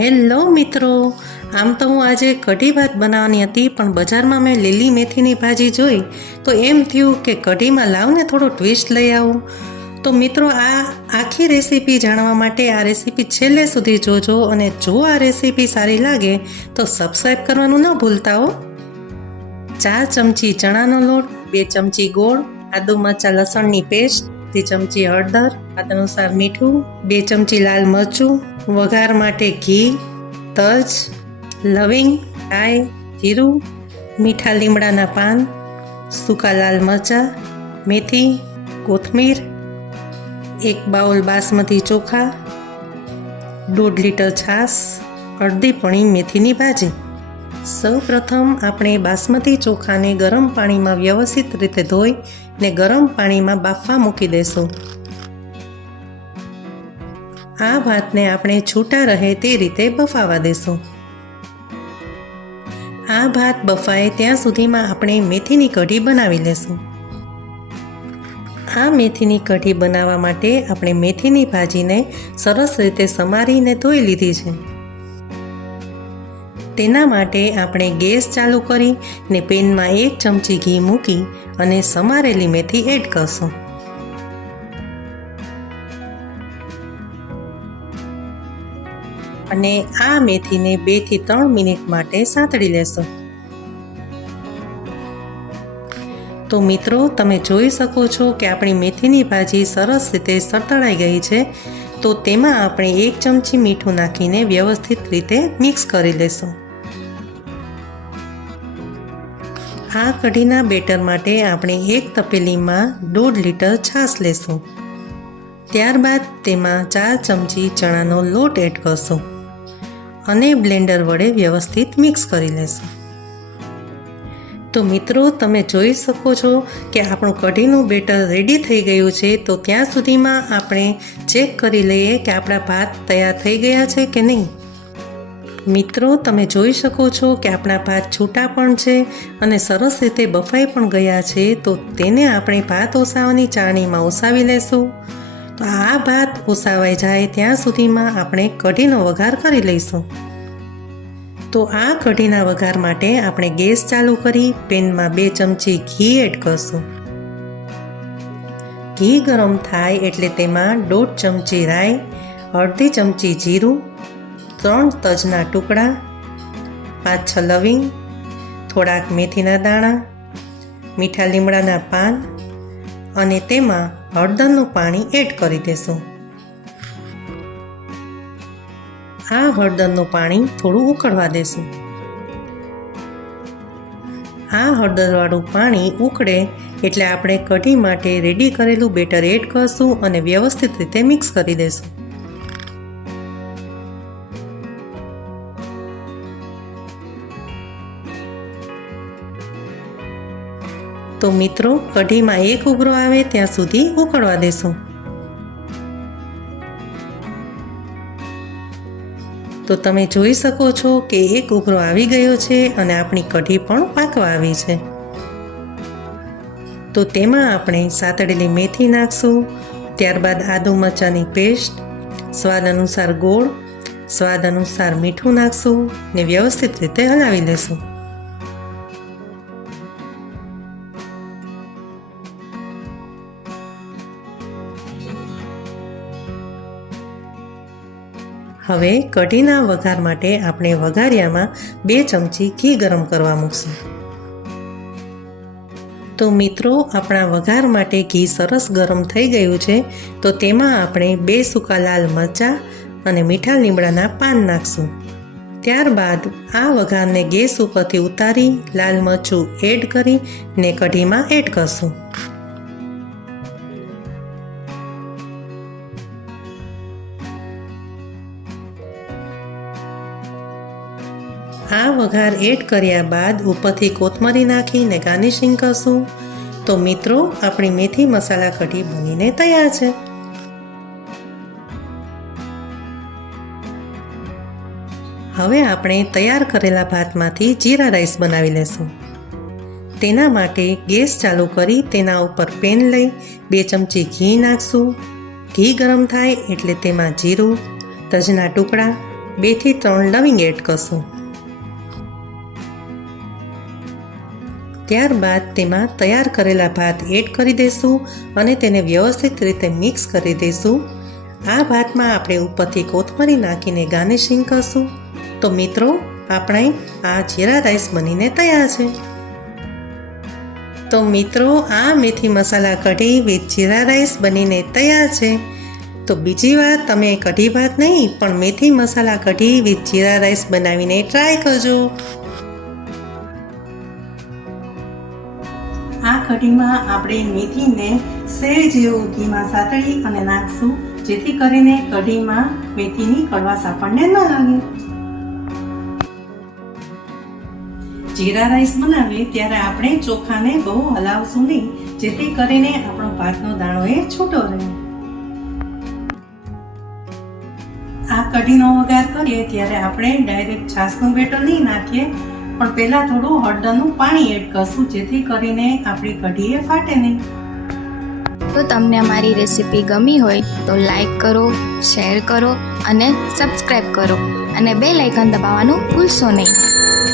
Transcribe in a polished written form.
Hello મિત્રો, આમ તો હું આજે કઢી ભાત બનાવવાની હતી, પણ બજારમાં મેં લીલી મેથીની ભાજી જોઈ તો એમ થયું કે કઢીમાં લાવને થોડો ટ્વિસ્ટ લઈ આવું. તો મિત્રો, આ આખી રેસીપી જાણવા માટે આ રેસીપી છેલ્લે સુધી જોજો, અને જો આ રેસીપી સારી લાગે તો સબસ્ક્રાઈબ કરવાનું ન ભૂલતા હો. 4 ચમચી ચણાનો લોટ, 2 ચમચી ગોળ, આદુ મરચાં લસણની પેસ્ટ, 2 ચમચી હળદર, સ્વાદ અનુસાર મીઠું, 2 ચમચી લાલ મરચું, વઘાર માટે ઘી, તજ, લવિંગ, રાઈ, જીરું, મીઠા લીમડાના પાન, સૂકા લાલ મરચાં, મેથી, કોથમીર, 1 બાઉલ બાસમતી ચોખા, 1.5 લીટર છાશ, અડધી પણી મેથીની ભાજી. સૌ પ્રથમ આપણે બાસમતી ચોખાને ગરમ પાણીમાં વ્યવસ્થિત રીતે ધોઈ ને ગરમ પાણીમાં બાફવા મૂકી દઈશું. આ ભાતને આપણે છૂટા રહે તે રીતે બફાવા દઈશું. આ ભાત બફાય ત્યાં સુધીમાં આપણે મેથીની કઢી બનાવી લેશું. આ મેથીની કઢી બનાવવા માટે આપણે મેથીની ભાજીને સરસ રીતે સમારીને ધોઈ લીધી છે. તેના માટે આપણે ગેસ ચાલુ કરી ને પેનમાં 1 ચમચી ઘી મૂકી અને સમારેલી મેથી એડ કરશું. અને આ મેથીને 2 થી 3 મિનિટ માટે સાંતળી લેશું. તો મિત્રો, તમે જોઈ શકો છો કે આપણી મેથીની ભાજી સરસ રીતે સતળાઈ ગઈ છે. તો તેમાં આપણે 1 ચમચી મીઠું નાખીને વ્યવસ્થિત રીતે મિક્સ કરી લેશું. આ કઢીના બેટર માટે આપણે 1 તપેલીમાં 1.5 લીટર છાશ લેશું. ત્યારબાદ તેમાં 4 ચમચી ચણાનો લોટ એડ કરશું અને બ્લેન્ડર વડે વ્યવસ્થિત મિક્સ કરી લેશું. તો મિત્રો, તમે જોઈ શકો છો કે આપણું કઢીનું બેટર રેડી થઈ ગયું છે. તો ત્યાં સુધીમાં આપણે ચેક કરી લઈએ કે આપણા ભાત તૈયાર થઈ ગયા છે કે નહીં. મિત્રો, તમે જોઈ શકો છો કે આપણા ભાત છૂટા પણ છે અને સરસ રીતે બફાઈ પણ ગયા છે. તો તેને આપણે ભાત ઓસાવવાની ચાળણીમાં ઓસાવી લેશું. તો આ ભાત ઓસાવાઈ જાય ત્યાં સુધીમાં આપણે કઢીનો વઘાર કરી લઈશું. તો આ કઢીના વઘાર માટે આપણે ગેસ ચાલુ કરી પેનમાં 2 ચમચી ઘી એડ કરશું. ઘી ગરમ થાય એટલે તેમાં 1.5 ચમચી રાઈ, અડધી ચમચી જીરું, 3 તજના ટુકડા, 5-6 લવિંગ, થોડાક મેથીના દાણા, મીઠા લીમડાના પાન અને તેમાં હળદરનું પાણી એડ કરી દેશું. આ હળદરનું પાણી થોડું ઉકળવા દેશું. આ હળદરવાળું પાણી ઉકળે એટલે આપણે કઢી માટે રેડી કરેલું બેટર એડ કરશું અને વ્યવસ્થિત રીતે મિક્સ કરી દેશું. તો મિત્રો, કઢીમાં 1 ઉભરો આવે ત્યાં સુધી ઉકળવા દેશું. તો તમે જોઈ શકો છો કે 1 ઉભરો આવી ગયો છે અને આપણી કઢી પણ પાકવા આવી છે. તો તેમાં આપણે સાતળેલી મેથી નાખશું. ત્યારબાદ આદુ મરચાંની પેસ્ટ, સ્વાદ અનુસાર ગોળ, સ્વાદ અનુસાર મીઠું નાખશું ને વ્યવસ્થિત રીતે હલાવી લેશું. હવે કઢીના વઘાર માટે આપણે વઘારિયામાં 2 ચમચી ઘી ગરમ કરવા મૂકશું. તો મિત્રો, આપણા વઘાર માટે ઘી સરસ ગરમ થઈ ગયું છે. તો તેમાં આપણે 2 સૂકા લાલ મરચાં અને મીઠા લીમડાના પાન નાખશું. ત્યારબાદ આ વઘારને ગેસ ઉપરથી ઉતારી લાલ મરચું એડ કરી ને કઢીમાં એડ કરશું. આ વઘાર એડ કર્યા બાદ ઉપરથી કોથમરી નાખીને ગાર્નિશિંગ કરશું. તો મિત્રો, આપણી મેથી મસાલા કઢી બનીને તૈયાર છે. હવે આપણે તૈયાર કરેલા ભાતમાંથી જીરા રાઈસ બનાવી લેશું. તેના માટે ગેસ ચાલુ કરી તેના ઉપર પેન લઈ 2 ચમચી ઘી નાખશું. ઘી ગરમ થાય એટલે તેમાં જીરું, તજના ટુકડા, 2 થી 3 લવિંગ એડ કરશું. ત્યારબાદ તેમાં તૈયાર કરેલા ભાત એડ કરી દઈશું અને તેને વ્યવસ્થિત રીતે મિક્સ કરી દઈશું. આ ભાતમાં આપણે ઉપરથી કોથમરી નાખીને ગાર્નિશિંગ કરશું. તો મિત્રો, આપણે આ જીરા રાઈસ બનીને તૈયાર છે. તો મિત્રો, આ મેથી મસાલા કઢી વિથ જીરા રાઈસ બનીને તૈયાર છે. તો બીજી વાર તમે કઢી ભાત નહીં પણ મેથી મસાલા કઢી વિથ જીરા રાઈસ બનાવીને ટ્રાય કરજો. આ કઢીમાં આપણે મેથીને સેજ જેવું ઘીમાં સાતળી અને નાખશું, જેથી કરીને કઢીમાં મેથીની કડવાશ આપણને ન લાગે. જીરા રાઈસ બનાવીએ ત્યારે આપણે ચોખાને બહુ હલાવશું નહીં, જેથી કરીને આપણો ભાતનો દાણો એ છૂટો રહે. આ કઢીનો વઘાર કરીએ ત્યારે આપણે ડાયરેક્ટ છાશનું બેટર નહીં નાખીએ, પણ પહેલા થોડું હળદરનું પાણી એડ કરશું, જેથી કરીને આપણી કઢી એ ફાટે નહીં. તો તમને અમારી રેસીપી ગમી હોય તો લાઈક કરો, શેર કરો અને સબસ્ક્રાઈબ કરો અને બેલ આઇકન દબાવવાનું ભૂલશો નહીં.